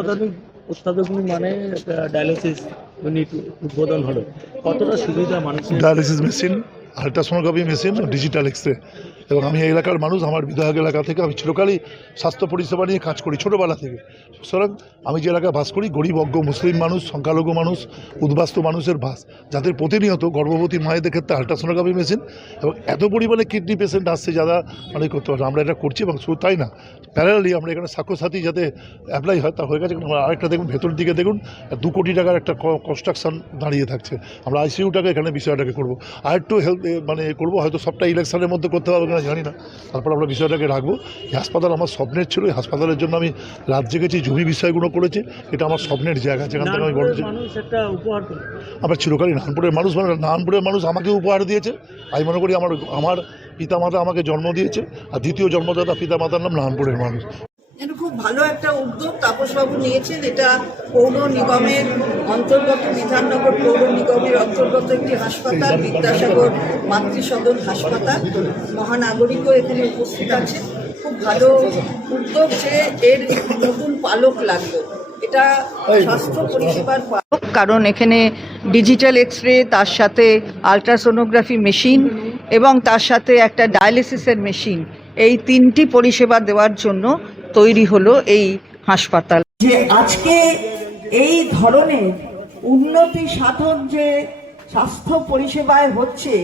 অত্যাধুনিক মানে dialysis unit উদ্বোধন হলো, কতটা সুবিধা মানুষের? Dialysis machine, ultrasonography machine, digital x-ray. এবং আমি এই এলাকার মানুষ, আমার বিধায়ক এলাকা থেকে আমি চিরকালই স্বাস্থ্য পরিষেবা নিয়ে কাজ করি ছোটোবেলা থেকে। সুতরাং আমি যে এলাকায় বাস করি, গরিব অজ্ঞ মুসলিম মানুষ, সংখ্যালঘু মানুষ, উদ্বাস্তু মানুষের বাস, যাদের প্রতিনিয়ত গর্ভবতী মায়েদের ক্ষেত্রে আল্ট্রাসোনোগ্রাফি মেশিন এবং এত পরিমাণে কিডনি পেশেন্ট আসছে যারা মানে করতে পারে, আমরা এটা করছি। এবং শুধু তাই না, প্যারালালি আমরা এখানে স্বাস্থ্যসাথী যাতে অ্যাপ্লাই হয় তা হয়ে গেছে। আরেকটা দেখুন, ভেতরের দিকে দেখুন, 2 কোটি টাকার একটা কনস্ট্রাকশন দাঁড়িয়ে থাকছে। আমরা আইসিইউটাকে এখানে বিষয়টাকে করবো, আর একটু হেল্প মানে করবো, হয়তো সবটা ইলেকশনের মধ্যে করতে পারবো কিনা জানি না, তারপর আমরা বিষয়টাকে রাখবো। এই হাসপাতাল আমার স্বপ্নের ছিল, এই হাসপাতালের জন্য আমি রাত জেগেছি, জমি বিষয়গুলো করেছি। এটা আমার স্বপ্নের জায়গা, যেখান থেকে আমি বড় আমরা চিরকালই নারায়ণপুরের মানুষ, মানে নারায়ণপুরের মানুষ আমাকে উপহার দিয়েছে। আমি মনে করি আমার পিতামাতা আমাকে জন্ম দিয়েছে, আর দ্বিতীয় জন্মদাতা পিতামাতার নাম নারায়ণপুরের মানুষ। এটা খুব ভালো একটা উদ্যোগ তাপসবাবু নিয়েছেন। এটা পৌর নিগমের অন্তর্গত, বিধাননগর পৌর নিগমের অন্তর্গত একটি হাসপাতাল, বিদ্যাসাগর মাতৃসদন হাসপাতাল। মহানাগরিকও এখানে উপস্থিত আছে। খুব ভালো উদ্যোগ যে এর নতুন পালক লাগলো। এটা স্বাস্থ্য পরিষেবার পালক, কারণ এখানে ডিজিটাল এক্সরে, তার সাথে আলট্রাসোনোগ্রাফি মেশিন এবং তার সাথে একটা ডায়ালিসিসের মেশিন, এই 3টি পরিষেবা দেওয়ার জন্য তৈরি হলো এই হাসপাতাল। যে আজকে এই ধরনের উন্নতি সাধন যে স্বাস্থ্য পরিষেবায় হচ্ছে,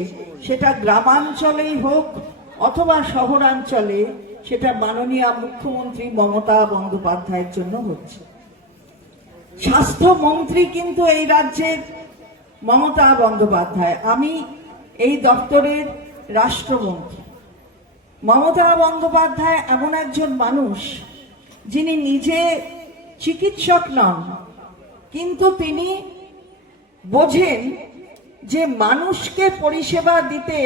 সেটা গ্রামাঞ্চলেই হোক অথবা শহরাঞ্চলে, সেটা মাননীয় মুখ্যমন্ত্রী মমতা বন্দ্যোপাধ্যায়ের জন্য হচ্ছে। স্বাস্থ্যমন্ত্রী কিন্তু এই রাজ্যের মমতা বন্দ্যোপাধ্যায়, আমি এই দপ্তরের রাষ্ট্রমন্ত্রী। মমতা বন্দ্যোপাধ্যায় এমন একজন মানুষ যিনি নিজে চিকিৎসক নন, কিন্তু তিনি বোঝেন যে মানুষকে পরিষেবা দিতে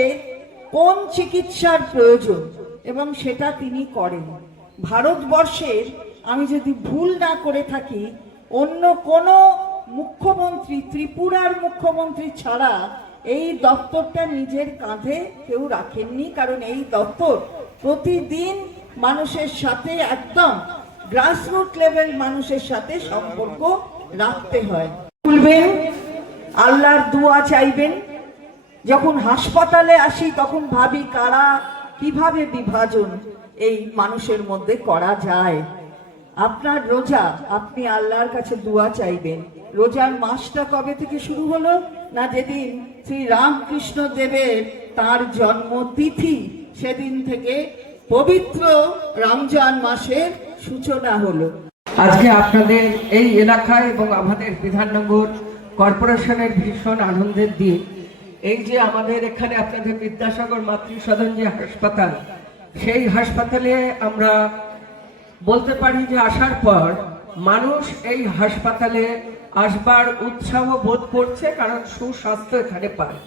কোন চিকিৎসার প্রয়োজন, এবং সেটা তিনি করেন। ভারতবর্ষের, আমি যদি ভুল না করে থাকি, অন্য কোনো মুখ্যমন্ত্রী, ত্রিপুরার মুখ্যমন্ত্রী ছাড়া এই দপ্তরটা নিজের কাঁধে কেউ রাখেননি। কারণ এই দপ্তর প্রতিদিন মানুষের সাথে, একদম গ্রাসরুট লেভেল মানুষের সাথে সম্পর্ক রাখতে হয়। বলবেন, আল্লাহর দোয়া চাইবেন। যখন হাসপাতালে আসি তখন ভাবি কারা কিভাবে বিভাজন এই মানুষের মধ্যে করা যায়। আপনার রোজা, আপনি আল্লাহর কাছে দোয়া চাইবেন। রোজার মাসটা কবে থেকে শুরু হলো? না যেদিন শ্রী রামকৃষ্ণ দেবের তার জন্মতিথি, সেদিন থেকে পবিত্র রমজান মাসের সূচনা হলো। আজকে আপনাদের এই এলাকায় এবং আমাদের বিধাননগর কর্পোরেশনের ভীষণ আনন্দের দিন। এই যে আমাদের এখানে আপনাদের বিদ্যাসাগর মাতৃসদন যে হাসপাতাল, সেই হাসপাতালে আমরা বলতে পারি যে আসার পর মানুষ এই হাসপাতালে আসবার উৎসাহ বোধ করছে, কারণ সুস্বাস্থ্য এখানে পায়।